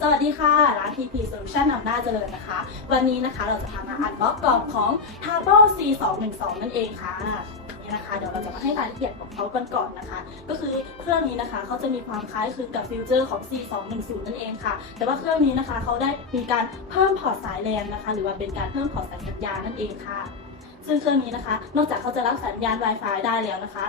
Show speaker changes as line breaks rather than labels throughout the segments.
สวัสดีค่ะ ร้าน TP Solution อำนาจเจริญนะคะ วันนี้นะคะเราจะทำมาอันบ็อกกล่องของ t a b o C212 นั่นเองค่ะนี่นะคะ เดี๋ยวเราจะมาให้รายละเอียดของเขากันก่อนนะคะ ก็คือเครื่องนี้นะคะเขาจะมีความคล้ายคลึงกับฟิวเจอร์ของ C210 นั่นเองค่ะ แต่ว่าเครื่องนี้นะคะเขาได้มีการเพิ่มพอร์ตสายแลนนะคะ หรือว่าเป็นการเพิ่มพอร์ตสายสัญญาณนั่นเองค่ะซึ่งเครื่องนี้นะคะ นอกจากเขาจะรับสัญญาณ Wi-Fi ได้แล้วนะคะ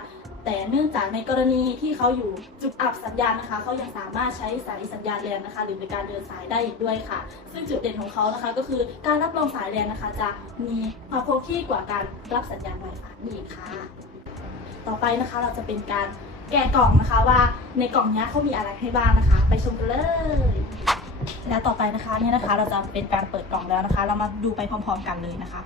แต่เนื่องจากในกรณีที่เขาอยู่จุดอับสัญญาณนะคะเขายังสามารถใช้สายสัญญาณแลนนะคะ หรือเป็นการเดินสายได้อีกด้วยค่ะ ซึ่งจุดเด่นของเขานะคะก็คือการรับรองสายแลนนะคะ จะมีความคงที่กว่าการรับสัญญาณ Wi-Fi นี่ค่ะ ต่อไปนะคะเราจะเป็นการแกะกล่องนะคะว่าในกล่องนี้เขามีอะไรให้บ้างนะคะ ไปชมกันเลยแล้วต่อไปนะคะเนี่ยนะคะ เราจะเป็นการเปิดกล่องแล้วนะคะ เรามาดูไปพร้อม ๆ กันเลยนะคะ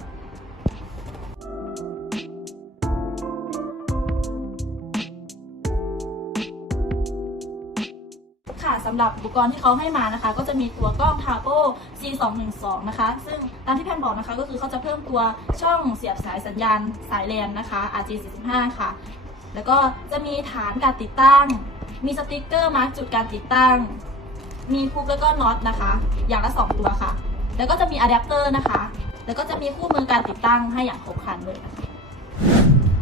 ค่ะสำหรับอุปกรณ์ที่เขาให้มานะคะ ก็จะมีตัวกล้อง t a b o C212 นะคะ ซึ่งตามที่แพนบอกนะคะก็คือเขาจะเพิ่มตัวช่องเสียบสายสัญญาณสายแลนนะคะ RG45 ค่ะ แล้วก็จะมีฐานการติดตั้ง มีสติกเกอร์มาร์กจุดการติดตั้ง มีพุกแล้วก็น็อตนะคะ อย่างละ 2 ตัวค่ะ แล้วก็จะมีอะแดปเตอร์นะคะ แล้วก็จะมีคู่มือการติดตั้งให้อย่างครบครันเลยนะคะ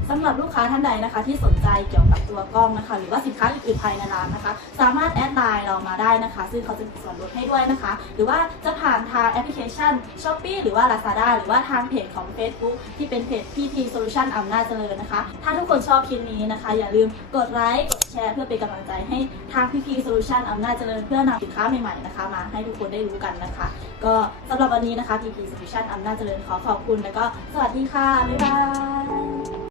สำหรับลูกค้าท่านใดนะคะที่สนใจเกี่ยวกับตัวกล้องนะคะ หรือว่าสินค้าอื่นๆภายในร้านนะคะ สามารถแอดไลน์เรามาได้นะคะ ซึ่งเขาจะมีส่วนลดให้ด้วยนะคะ หรือว่าจะผ่านทางแอปพลิเคชัน s h o p e e หรือว่า Lazada หรือว่าทางเพจของ Facebook ที่เป็นเพจ PT Solution อำนาจเจริญนะคะ ถ้าทุกคนชอบคลิปนี้นะคะ อย่าลืมกดไลค์กดแชร์เพื่อเป็นกำลังใจให้ทาง PT Solution อำนาจเจริญเพื่อนำสินค้าใหม่ๆนะคะ มาให้ทุกคนได้รู้กันนะคะ ก็สำหรับวันนี้นะคะ PT Solution อำนาจเจริญขอขอบคุณ แล้วก็สวัสดีค่ะบ๊ายบาย